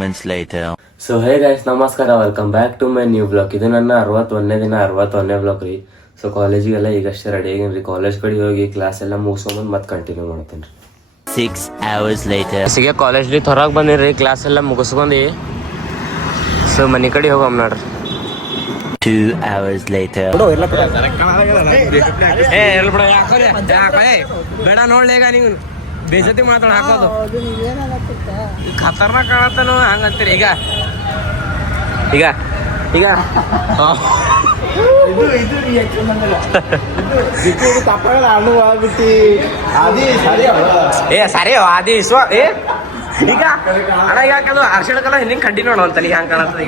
moments later. So hey guys, ನಮಸ್ಕಾರ, welcome back to my new blog. ಇದು ನನ್ನ 61ನೇ ದಿನ 61ನೇ ಬ್ಲಾಗ್ ರೀ. ಸೊ ಕಾಲೇಜಿಗೆಲ್ಲ ಈಗಷ್ಟೇ ರೆಡಿ ಆಗೇನ್ರಿ. ಕಾಲೇಜ್ ಕಡೆ ಹೋಗಿ ಕ್ಲಾಸ್ ಎಲ್ಲ ಮುಗಿಸ್ಕೊಂಬಂದು ಮತ್ತೆ ಕಂಟಿನ್ಯೂ ಮಾಡ್ತೇನೆ ರೀ. 6 hours later. ಸಿಗೆ ಕಾಲೇಜ್ ಹೊರಗೆ ಬಂದಿರಿ, ಕ್ಲಾಸ್ ಎಲ್ಲ ಮುಗಿಸ್ಕೊಂಡು ಸೊ ಮನೆ ಕಡೆ ಹೋಗಮ್ ನೋಡ್ರಿ. 2 hours later. ಬೇಡ ನೋಡ್ಲೇಗ ನೀವು ಬೇಜತಿ ಮಾತಾಡ ಹಾಕೋದು ಖತರ್ನಾಕ್ ಕಾಣತ್ತನು ಹಂಗಂತೀರಿ. ಈಗ ಈಗ ಈಗ ಏ ಸರಿ ಆದಿ ಸ್ವ ಏ ಈಗ ಅಣ್ಣ ಈಗ ಹಾಕೋದು ಅರ್ಶಿಣಕ್ಕೆಲ್ಲ ಹಿಂಗೆ ಕಂಡಿ ನೋಡು ಅಂತಲ್ಲ ಈಗ ಹಂಗೆ ಕಾಣತ್ತದ.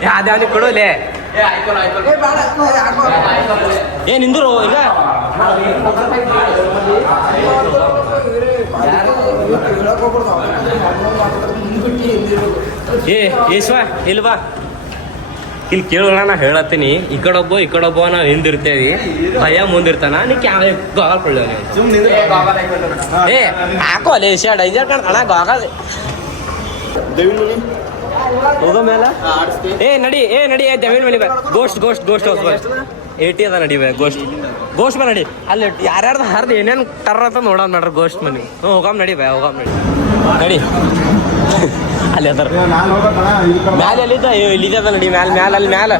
ಈಗ ಅದೇ ಅವನಿಗೆ ಕೊಡೋಲೆ ಏ ನಿಂದ್ರು ಈಗ ಏಸ್ವ ಇಲ್ವಾ ಇಲ್ಲಿ ಕೇಳೋಣ. ನಾ ಹೇಳತ್ತೀನಿ, ಈ ಕಡೊಬ್ಬ ನಾವು ಹಿಂದಿರ್ತೇವಿ, ಭಯ ಮುಂದಿರ್ತಾನ. ನೀ ಗಾಗಲ್ ಕೊಳ್ಳ ಏ ಹಾಕೋ ಅಲ್ಲೇ ಡೈಂಜರ್ ಕಾಣ್ತಾನ ಗಾಗಲ್ ಹೋಗ ಮೇಲೆ. ನಡಿ ಜಮೀನ್ ಮೇಲೆ ಗೋಸ್ಟ್ ಹೌಸ್ 80 ಅದ ನಡಿ ಗೋಸ್ಟ್ ಬಾ ನಡಿ. ಅಲ್ಲಿ ಯಾರ್ಯಾರ್ದು ಹರ್ದು ಏನೇನು ಟರ್ ಅಂತ ನೋಡೋಣ ಮಾಡ್ರಿ ಗೋಸ್ಟ್ ಮನೆ. ಹೋಗಾಮ್ ನಡಿ ನಡಿ ಅಲ್ಲಿ ಅದಾರ ಮ್ಯಾಲೆ ಇಲ್ಲಿದ್ದ ನಡಿ ಮ್ಯಾಲ ಅಲ್ಲಿ ಮ್ಯಾಲ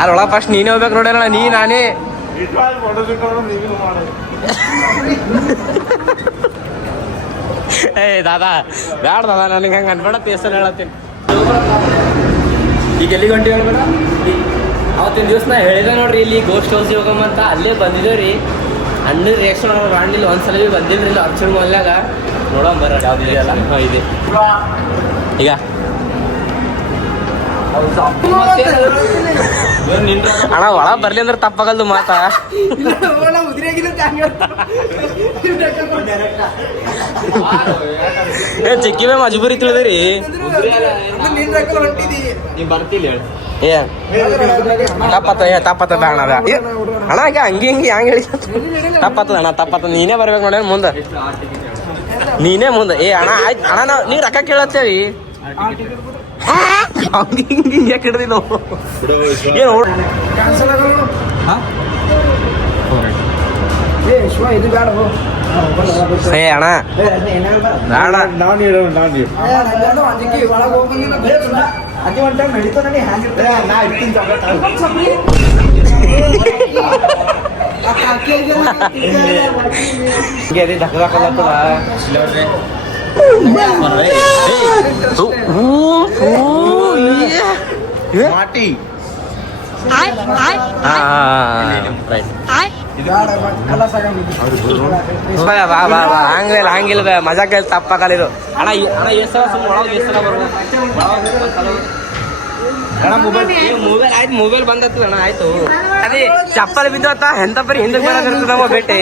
ಅದ್ರೊಳ ಫಸ್ಟ್ ನೀನೇ ಹೋಗ್ಬೇಕು ನೋಡೋಣ. ನಾನೇ ಏ ದಾದಾ ಬ್ಯಾಡ ದಾದಾ, ನನಗೆ ಹಂಗೆ ಅನ್ಬೇಡ, ಪೇಸಲ್ಲಿ ಹೇಳತ್ತೀನಿ. ಈಗ ಎಲ್ಲಿ ಗಂಟೆ ಹೇಳ್ಬೇಡ. ಅವತ್ತಿನ ದಿವಸ ನಾ ಹೇಳಿದೆ ನೋಡ್ರಿ, ಇಲ್ಲಿ ಗೋಸ್ಟ್ ಹೌಸ್ ಹೋಗಮ್ಮಂತ ಅಲ್ಲೇ ಬಂದಿದ್ದೇವೆ ರೀ. ಅಣ್ಣ ರಿಯಾಕ್ಷನ್ ಮಾಡಿಲ್ಲ, ಒಂದ್ಸಲ ಭೀ ಬಂದಿಲ್ರಿ ಇಲ್ಲಿ ಅರ್ಚೂರ್ ಮೊಲ್ಲಾಗ. ನೋಡೋಣ ಬರ ಯಾವ್ದಿದೆಯಲ್ಲ. ಹಾಂ ಇದೆ ಈಗ ಅಣ್ಣ ಒಳ ಬರ್ಲಿ ಅಂದ್ರೆ ತಪ್ಪಾಗಲ್ದು ಮಾತಾ. ಚಿಕ್ಕಿವೇ ಮಜಬೂರಿ ತಿಳಿದ್ರಿ. ಏ ತಪ್ಪತ್ತ ಬೇಡ ಅಣ್ಣ. ಹಂಗೆ ಹೆಂಗೆ ಹೇಳಿ ತಪ್ಪತ್ತದ ಅಣ್ಣ, ತಪ್ಪತ್ತದ. ನೀನೇ ಬರ್ಬೇಕು ನೋಡ ಮುಂದೆ, ನೀನೇ ಮುಂದೆ. ಏ ಅಣ್ಣ ಆಯ್ತು ಅಣ್ಣ, ನೀ ರೊಕ್ಕ ಕೇಳತ್ತೇವಿ ಹಂಗೆ ಹಿಂಗೆ ಹಿಡ್ದಿ ನಾವು ಏನು ಏ ಅಣ್ಣ ಹಂಗಿಲ್ಲ ಮಜಾ ಕೇಳಿ ತಪ್ಪಾಗಲಿರು ಅಣ್ಣ. ಮೊಬೈಲ್ ಆಯ್ತು, ಮೊಬೈಲ್ ಬಂದತ್ತು ಅಣ್ಣ. ಆಯ್ತು ಅದೇ ಚಪ್ಪಲ್ ಬಿದ್ದತ್ತ ಎಂತ ಪರಿ ಹಿಂದಕ್ಕೆ ಬರೋದಿರ್ತದ ನಮ್ಮ ಬೇಟೆ.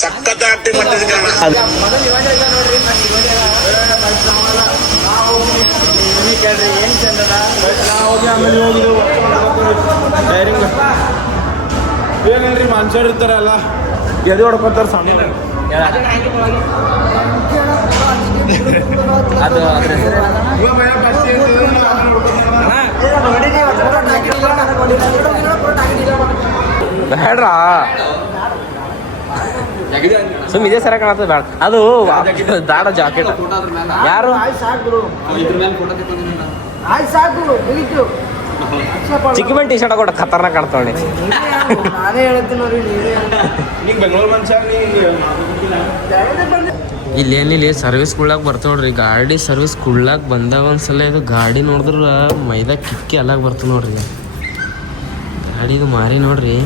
ಸಖತ್ ಆಕ್ಟಿಂಗ್ ಮಾಡ್ತಿದ್ದೆ ಏನ್ ಚಂದದ ಏನೇನ್ರಿ ಮನುಷ್ಯರು ಇರ್ತಾರಲ್ಲ ಎದೆ ಹೊಡ್ಕೊತಾರ ಸಾಮಾನ್ಯ. ಅದು ಬೇಡ್ರ ಸುಮ್ ಇದೇ ಸರ ಕಾಣತ್ತದ. ಬೇಡ ಅದು ದಾಡ ಜಾಕೆಟ್. ಯಾರು ಚಿಕ್ಕಮನ್ ಟಿ ಶರ್ಟ್ ಕೊಟ್ಟ ಖತರ್ನಾಕ್ ಕಾಣ್ತಾವಣಿ. ಇಲ್ಲಿ ಸರ್ವಿಸ್ಗಳಾಗ ಬರ್ತಾವ ನೋಡ್ರಿ. ಗಾಡಿ ಸರ್ವಿಸ್ ಕುಳ್ಳಾಗ ಬಂದಾಗ ಒಂದ್ಸಲ ಇದು ಗಾಡಿ ನೋಡಿದ್ರ ಮೈದಾ ಕಿಕ್ಕಿ ಅಲ್ಲಾಗ ಬರ್ತದೆ ನೋಡ್ರಿ. ಗಾಡಿದು ಮಾರಿ ನೋಡ್ರಿ,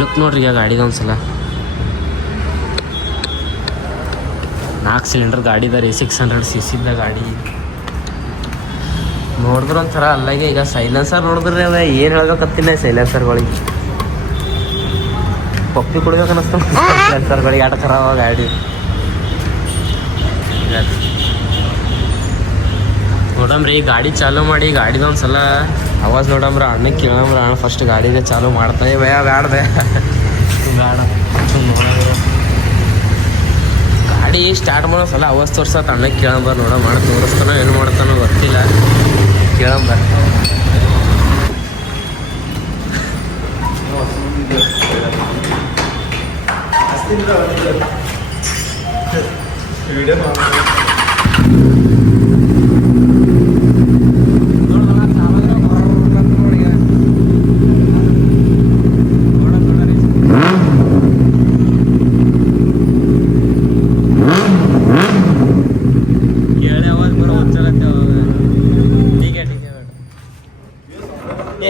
ಲುಕ್ ನೋಡ್ರಿ ಈಗ ಗಾಡಿದ ಒಂದ್ಸಲ. 4 ಸಿಲಿಂಡರ್ ಗಾಡಿ ಇದಾರೆ, 600cc ಗಾಡಿ. ನೋಡಿದ್ರ ಒಂಥರ ಅಲ್ಲಾಗೆ ಈಗ ಸೈಲೆನ್ಸರ್ ನೋಡಿದ್ರೆ ಅದ ಏನು ಹೇಳ್ಬೇಕತ್ತಿಲ್ಲ ಸೈಲೆನ್ಸರ್ಗಳಿಗೆ ಪಪ್ಪಿ ಕೊಡ್ಬೇಕು ಅನ್ನಿಸ್ತು ಸೈಲೆನ್ಸರ್ಗಳಿಗೆ ಆಟ ಖರಾಬ ಗಾಡಿ ನೋಡಮ್ರಿ ಗಾಡಿ ಚಾಲು ಮಾಡಿ ಗಾಡಿದೊಂದ್ಸಲ ಆವಾಜ್ ನೋಡಮ್ರ ಅಣ್ಣಕ್ಕೆ ಕೇಳಮ್ರ ಅಣ್ಣ ಫಸ್ಟ್ ಗಾಡಿಗೆ ಚಾಲು ಮಾಡ್ತಾನೆ ಭಯ ಬ್ಯಾಡ ಬೇಡ ಗಾಡಿ ಸ್ಟಾರ್ಟ್ ಮಾಡೋ ಸಲ ಆವಾಜ್ ತೋರ್ಸತ್ ಅಣ್ಣಕ್ಕೆ ಕೇಳಂಬರ್ ನೋಡ ಮಾಡಿ ತೋರಿಸ್ತಾನೋ ಏನು ಮಾಡ್ತಾನೋ ಗೊತ್ತಿಲ್ಲ ಕೇಳಂಬರ್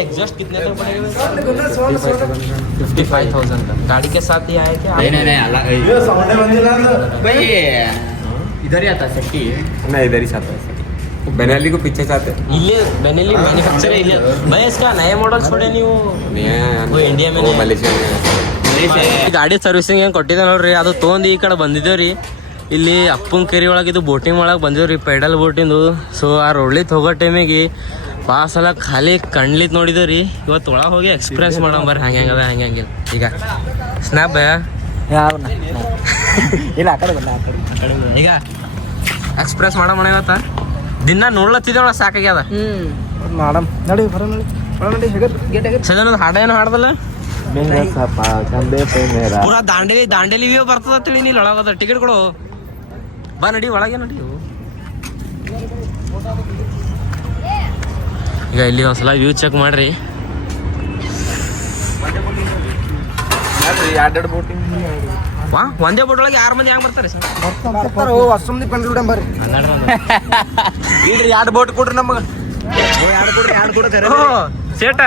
एग्जॉस्ट कितने तक पड़ेगा 55,000 का गाड़ी के साथ ही आए थे नहीं अलग भाई इधर ही आता सेफ्टी नहीं इधर ही से आता है बेनाली को पीछे से आते हैं इले बेनेली मैन्युफैक्चर इले भाई इसका नया मॉडल छोड़े ನೀವು वो इंडिया में मलेशिया में ಗಾಡಿ ಸರ್ವಿಸಿಂಗ್ ಏನು ಕೊಟ್ಟಿದ್ದೆ ನೋಡ್ರಿ ಅದು ತೊಗೊಂಡು ಈ ಕಡೆ ಬಂದಿದ್ದೇವ್ರಿ ಇಲ್ಲಿ ಅಪ್ಪನ ಕೆರೆ ಒಳಗೆ ಇದು ಬೋಟಿಂಗ್ ಒಳಗೆ ಬಂದಿವ್ರಿ ಪೆಡಲ್ ಬೋಟಿಂದು ಸೊ ಆ ರೋಡ್ಲಿತ್ ಹೋಗೋ ಟೈಮಿಗೆ ಪಾಸ್ ಎಲ್ಲ ಖಾಲಿ ಕಣ್ಲಿತ್ ನೋಡಿದೇವ್ರಿ ಇವತ್ತು ಒಳಗೆ ಹೋಗಿ ಎಕ್ಸ್ಪೀರಿಯನ್ಸ್ ಮಾಡೋಣ ಬರ್ರಿ ಹಂಗದ ಹಂಗಿಲ್ಲ ಈಗ ಸ್ನ್ಯಾಪ್ ಭಯ ಇಲ್ಲ ಆ ಕಡೆ ಬಂದ ಈಗ ಎಕ್ಸ್ಪ್ರೆಸ್ ಮಾಡೋಣ ಇವತ್ತ ದಿನ ನೋಡ್ಲತ್ತಿದ್ದೇವಳ ಸಾಕಾಗ್ಯದ ಮಾಡಮ್ ನೋಡಿ ಬರ ನೋಡಿ ನೋಡಿ ಸದನ ಹಾಡ ಏನು ಹಾಡ್ದಲ್ಲ ಪೂರಾ ದಾಂಡೇಲಿ ವ್ಯೂ ಬರ್ತದ ತಿಳಿ ನೀಲ್ ಒಳಗದ ಟಿಕೆಟ್ ಕೊಡು ಬಾ ನಡಿ ಒಳಗೆ ನಡಿ ಈಗ ಇಲ್ಲಿ ಒಂದ್ಸಲ ವ್ಯೂ ಚೆಕ್ ಮಾಡ್ರಿ ವಾ ಒಂದೇ ಬೋಟ್ ಒಳಗೆ 6 ಮಂದಿ ಹೆಂಗ್ ಬರ್ತಾರೆ ಸರ್ ಇಲ್ರಿ 2 ಬೋಟ್ ಕೊಡ್ರಿ ನಮಗೆ 2 ಕೊಡ್ತಾರೆ ಸೇಟ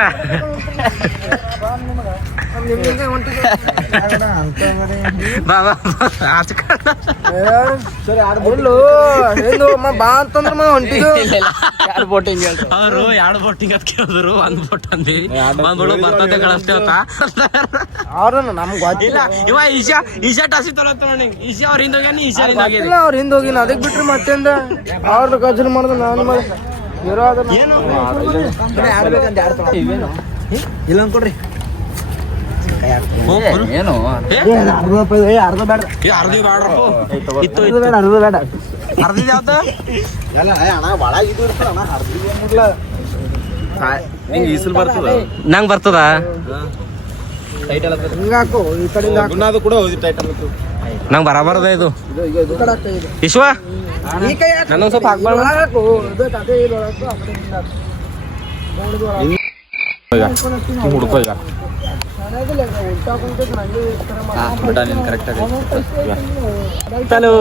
ಬಾ ಬಾ ಬಾ ಅಂತಂದ್ರ ಅವರು 2 ಬೋಟಿಂಗ್ ಅಂತ ಕೇಳಿದ್ರು 1 ಬೋಟ್ ಅಂದಿ 1 ಬೋಟ್ ಬರ್ತದೆ ಕಳಿಸ್ತೇವತ್ತ ಇಲ್ಲ ಇವ ಈಶಾ ಟಾಸಿ ತಲತ್ತ ನೋಡಿ ಈಶಾ ಅವ್ರ ಹಿಂದೋಗ್ಯಾನ ಈಶಾ ಹಿಂದೋಗ್ಯಾನ ಅವ್ರ ಹಿಂದೋಗಿನ ಅದಕ್ಕೆ ಬಿಟ್ರಿ ಮತ್ತೆಂದ ಅವ್ರದ್ದು ಕಜನ್ ಮಾಡ್ದ ನಾನು ಇಲ್ಲ ಅನ್ಕೊಡ್ರಿ ಏನು ಅರ್ಧ ಬೇಡ ಅರ್ಧಿ ಬ್ಯಾಡ್ರ ಇತ್ತು ಅರ್ಧ ಬೇಡ ಅರ್ಧಿ ಯಾವ್ದ ಅಣ್ಣ ಭಾಳ ಇದು ಇರ್ತಾರಣ್ಣ ಹಿಂಗೆ ಈಸಲ್ ಬರ್ತದ ನಂಗೆ ಬರ್ತದ ಹಿಂಗಾಕು ಈ ಕಡೆಯಿಂದ ಗುನ್ನಾದು ಕೂಡ ಹೋಗಿ ಟೈಟಲ್ ನಂಗೆ ಬರಬಾರ್ದ ಇದು ಇದು ಕಡೆ ಆಗ್ತಾ ಇದೆ ವಿಶ್ವ ಈ ಕೈ ನನ್ನೊಂದು ಸ್ವಲ್ಪ ಹಾಕ್ಬಾರ್ದು ಹಾಕು ಇದು ಅದೇ ಇಲ್ಲಿ ಒಳಗೆ ಆ ಕಡೆ ಹುಡುಕೋ ಈಗ ಕರೆಕ್ಟ್ ಚಲೋ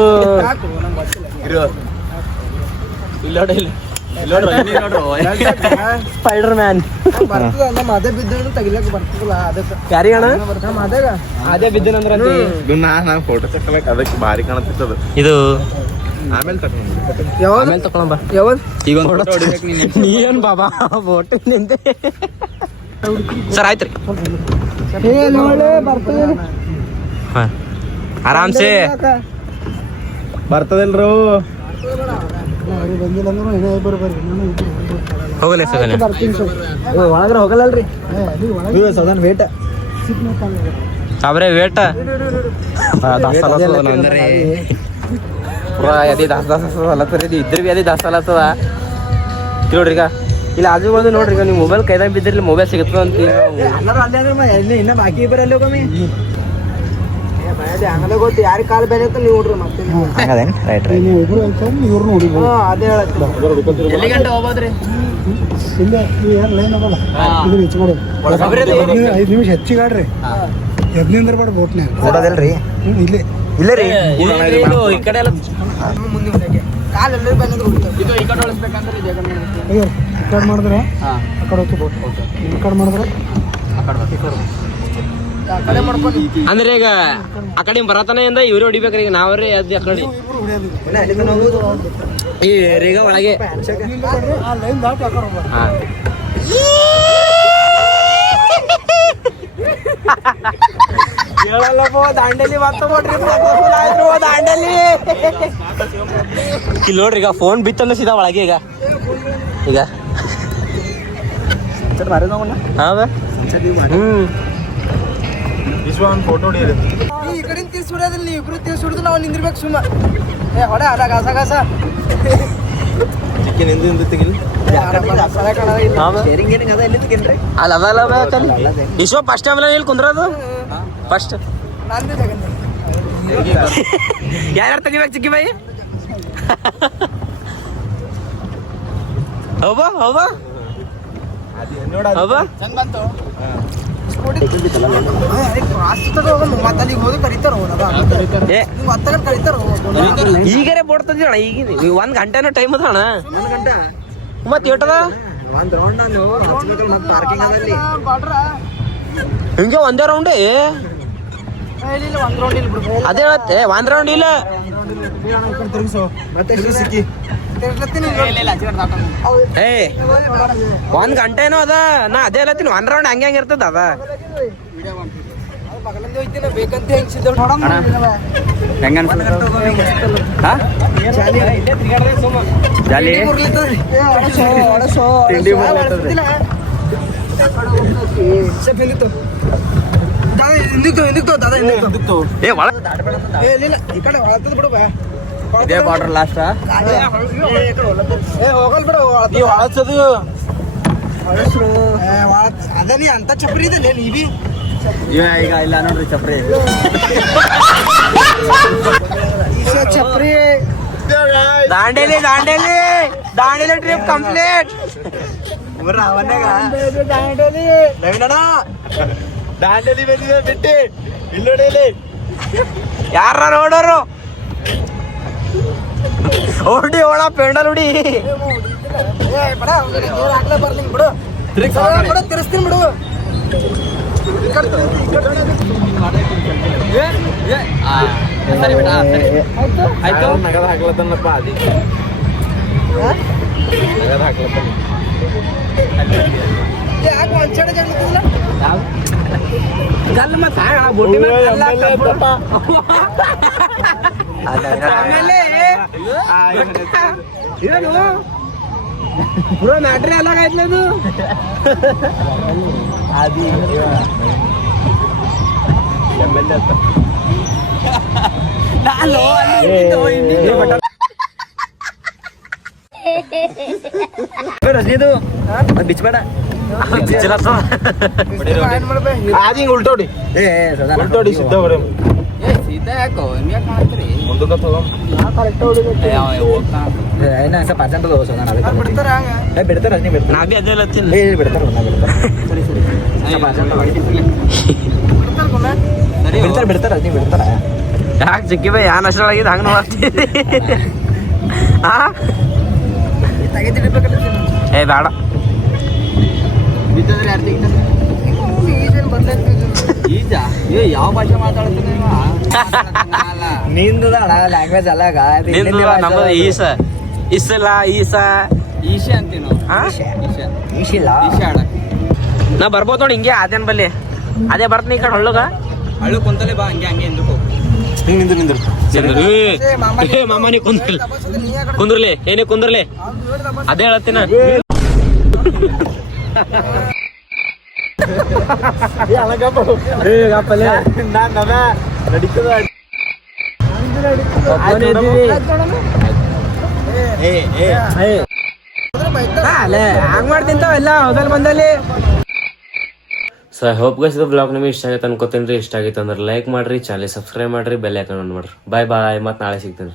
ಸ್ಪೈಡರ್ ಮ್ಯಾನ್ ಬರ್ತದ ನಮ್ಮ ಅದೇ ಬಿದ್ದು ತೆಗಿಲಕ್ಕೆ ಬರ್ತದಲ್ಲ ಅದಕ್ಕೆ ಯಾರಿ ಅಣ್ಣ ನಮ್ಮ ಅದಾಗ ಅದೇ ಬಿದ್ದನಂದ್ರ ನಾನು ಫೋಟೋ ತಗೊಳಕ್ ಅದಕ್ಕೆ ಭಾರಿ ಕಾಣತ್ತಿತ್ತದ ಇದು ಆಮೇಲೆ ತಗೊಂಡು ಯಾವಾಗ ಆಮೇಲೆ ತಗೊಳಂಬ ಯಾವಾಗ ಈಗ ನೀನ್ ಬಾಬಾ ಬೋಟ್ ನಿಂತೆ ಸರ್ ಆಯ್ತ್ರಿ ಬರ್ತದೆ ಹಾಂ ಆರಾಮ್ಸೆ ಬರ್ತದಲ್ರು ಬಂದಿಲ್ಲ ಅಂದ್ರೆ ಇನ್ನೇ ಬರ್ರಿ ಹೋಗಲೇ ಸದನ ಬರ್ತೀನಿ ಒಳಗ್ರೆ ಹೋಗಲ್ಲಲ್ರಿ ಸದನ್ ವೇಟ ಸಾಬ್ರೆ ವೇಟ ಅಂದ್ರೆ ಪೂರಾ ಅದೇ ದಾಸ ಅಲ್ಲತ್ತದ ಇದ್ರ ಬಿ ಅದೇ ದಾಸ ಅಲ್ಲತ್ತದ ನೋಡ್ರಿ ಈಗ ಇಲ್ಲ ಆಜು ಬಾಜು ನೋಡ್ರಿ ಈಗ ನೀವು ಮೊಬೈಲ್ ಕೈದಾಗ ಬಿದ್ದಿರ್ಲಿ ಮೊಬೈಲ್ ಸಿಗುತ್ತದ ಅಂತ ಎಲ್ಲರೂ ಅಲ್ಲೇ ಅಂದ್ರೆ ಇನ್ನ ಬಾಕಿ ಬರಲ್ಲ ಕಮ್ಮಿ ಹಂಗದ ಗೊತ್ತು ಯಾರಿಗೆ ಕಾಲು ಬೇರೆ ಅಂತ ನೀವು ನೋಡ್ರಿ ಮತ್ತೆ ಇವ್ರು ನೋಡಿ ಅದೇ ಹೇಳತ್ತಿ ಎಲ್ಲಿ ಗಂಟೆ ಹೋಗ್ಬೋದ್ರಿ ಇಲ್ಲ ನೀವು ಯಾರು ಲೈನ್ ಹೋಗಲ್ಲ ಇದು ಹೆಚ್ಚು ಮಾಡಿ 5 ನಿಮಿಷ ಹೆಚ್ಚಿಗೆ ಆಡ್ರಿ ಎದ್ನಿಂದ್ರ ಬೇಡ ಬೋಟ್ನ್ಯಾಗ ನೋಡೋದಲ್ರಿ ಇಲ್ಲೇ ಇಲ್ಲ ರೀ ಈ ಕಡೆ ಎಲ್ಲ ಮುಂದೆ ಕಾಲು ಎಲ್ಲರೂ ಬಂದಿದ್ರು ಇದು ಈ ಕಡೆ ಹೊಳಿಸ್ಬೇಕಂದ್ರೆ ಇದು ಅಯ್ಯೋ ಈ ಕಡೆ ಮಾಡಿದ್ರೆ ಆ ಕಡೆ ಹೋಗ್ತು ಬೋಟ್ ಈ ಕಡೆ ಮಾಡಿದ್ರೆ ಆ ಕಡೆ ಮಾಡ್ಕೊಂಡು ಅಂದ್ರೆ ಈಗ ಆ ಕಡೆ ಬರತನ ಇಂದ ಇವ್ರೇ ಹೊಡಿಬೇಕ್ರಿ ಈಗ ನಾವ್ರಿ ಅದ್ ಆ ಕಡೆ ಈ ರೇಗ ಒಳಗೆ ಆ ಲೈನ್ ದಾಟ್ ಹಾಕೋರು ಹಾ ದಾಂಡೇಲಿ ದಾಂಡೇಲಿ ಇಲ್ಲಿ ನೋಡ್ರಿ ಈಗ ಫೋನ್ ಬಿತ್ತಂದ್ರೆ ಸೀದಾ ಒಳಗೆ ಈಗ ಈಗ ಹೌದಾ ಫೋಟೋ ಹೊಡಿಯಿರಿ ಈ ಕಡೆಯಿಂದ ತೀರ್ಸಿ ಹೊಡ್ಯೋದಿಲ್ಲ ನೀವು ಇಬ್ರು ತೀರ್ಸಿ ಹೊಡೆದು ನಾವು ನಿಂದಿರ್ಬೇಕು ಸುಮ್ಮ ಏ ಹೊಡೆ ಅದ ಗಾಸ ಗಾಸ ಇಶ್ವ ಫಸ್ಟ್ ಟೈಮ್ ಇಲ್ಲಿ ಕುಂದ್ರದು ಫಸ್ಟ್ ನಂದು ಜಗನ್ ಯಾರ್ಯಾರು ತೆಗಿಬೇಕು ಚಿಕ್ಕಿ ಬಾಯಿ ಹೌಬಾ ಹೌಬಾ ಹೌಬಾ ಚಂದ ಬಂತು ಸ್ಕೂಟಿ ಮತ್ತೆ ಅಲ್ಲಿಗೆ ಹೋಗಿ ಕರೀತಾರ ಏ ನೀವು ಹತ್ತಾಗ ಕರೀತಾರ ಈಗರೆ ಬೋಟ್ ತಂದಿವಣ ಈಗ 1 ಗಂಟೆನೋ ಟೈಮ್ ಅದ ಅಣ್ಣ ಮತ್ತೆ ಏಟದ ಹಿಂಗೆ ಒಂದೇ ರೌಂಡ್ ಇಲ್ಲ ಒಂದು ರೌಂಡ್ ಇಲ್ಲಿ ಬಿಡು ಅದೇ ಹೇಳತ್ತೆ 1 ರೌಂಡ್ ಇಲ್ಲ ಏ 1 ಗಂಟೆನೋ ಅದ ನಾ ಅದೇ ಹೇಳತ್ತೀನಿ 1 ರೌಂಡ್ ಹಂಗೆ ಹಂಗೆ ಇರ್ತದ ಅದ ಬೇಕಂತ ಹೆಂಗ್ ಜಾಲಿ ಏ ಒಳ ಇದೇ ಬಾರ್ಡರ್ ಲಾಸ್ಟ್ ಹೋಗಲ್ ಬಿಡು ನೀವು ಹಳಸದು ಅದ ನೀ ಅಂತ ಚಪ್ರಿ ಇದೆ ನೀವಿ ಈಗ ಇಲ್ಲ ನೋಡ್ರಿ ಚಪ್ರಿ ಚಪ್ರಿ ದಾಂಡೇಲಿ ದಾಂಡೇಲಿ ದಾಂಡೇಲಿ ಟ್ರಿಪ್ ಕಂಪ್ಲೀಟ್ ದಾಂಡೇಲಿ ಬಂದಿದೆ ಬಿಟ್ಟು ಇಲ್ಲಿ ನೋಡಿಲಿ ಯಾರ ನೋಡೋರು ಓಡಿ ಓಡ ಪೆಂಡಲ್ ಹುಡಿ ಹಾಕ್ಲೇ ಬರ್ಲಿಂಗ್ ಬಿಡು ಬಿಡು ತಿರ್ಸ್ತೀನಿ ಬಿಡು ಆಯ್ತು ನಗದ ಹಾಕ್ಲತ್ತನಪ್ಪ ಅದಿ ನಗದ ಹಾಕ್ಲತ್ತನ ಯಾಕೆ ಒಂದ್ ಸೈಡ್ ಜಗ್ಲಿಲ್ಲ ಗಲ್ ಮತ್ತ ಬುಟ್ಟಿ ಆಮೇಲೆ ಏನು ಪೂರಾ ಮ್ಯಾಟ್ರಿ ಅಲ್ಲಾಗ ಆಯ್ತದು ರಜನಿದು ಬಿಚ್ಚಬೇಡ ಆದಿ ಹಿಂಗ್ ಉಲ್ಟೋಡಿ ಉಲ್ಟೋಡಿ ಸಿದ್ಧ ಹೊಡೆ ಮುಂದಕ್ಕೆ ತಗೋ ನಾ ಬಿ ಅದೇ ಹೇಳತ್ತೀನಿ ಯಾಕೆ ಚಿಕ್ಕಿ ಬೈ ಯಾ ನಷ್ಟೊಳಗಿದ್ದು ಹಂಗೆ ನೋಡ್ತೀನಿ ಏ ಬೇಡ ಯಾವ ಭಾಷೆ ಮಾತಾಡ್ತೀನಿ ನಿಂದ ಲ್ಯಾಂಗ್ವೇಜ್ ಅಲ್ಲಾಗ ನಿಂದು ನಮ್ಮದು ಈಸ ಇಸಲ ಈಸ ಈಶೆ ಅಂತೀವಿ ನಾವು ಈಶಿಲ್ಲ ಈಶೆ ಆಡ ನಾ ಬರ್ಬೋದು ನೋಡಿ ಹಿಂಗೆ ಅದೇನ್ ಬಲ್ಲಿ ಅದೇ ಬರ್ತೀನಿ ಈ ಕಡೆ ಹಳ್ಳುಗ ಹಳ್ಳು ಕುಂತಲೇ ಬಾ ಹಂಗೆ ಹಂಗೆ ಎಂದಕ್ಕೋ ಹಿಂಗ್ ನಿಂದ್ರು ಮಾಮ ನೀ ಕುಂದ್ರಲಿ ಕುಂದ್ರಲಿ ಏನೇ ಕುಂದ್ರಲಿ ಅದೇ ಹೇಳತ್ತೀನ ನಡೀತದ ಹಂಗ್ ಮಾಡ್ತಿಂತಾವೆಲ್ಲ ಹೋದಲ್ಲಿ ಬಂದಲ್ಲಿ ಸೊ ಹೋಪ್ ಗೈಸ್ ಇದು ಬ್ಲಾಗ್ ನಿಮಗೆ ಇಷ್ಟ ಆಗೈತೆ ಅನ್ಕೋತೀನಿ ರೀ. ಇಷ್ಟ ಆಗೈತೆ ಅಂದ್ರೆ ಲೈಕ್ ಮಾಡ್ರಿ, ಚಾನಲ್ ಸಬ್ಸ್ಕ್ರೈಬ್ ಮಾಡ್ರಿ, ಬೆಲ್ ಐಕಾನ್ ಆನ್ ಮಾಡ್ರಿ. ಬಾಯ್ ಬಾಯ್, ಮತ್ತೆ ನಾಳೆ ಸಿಗ್ತೀನಿ.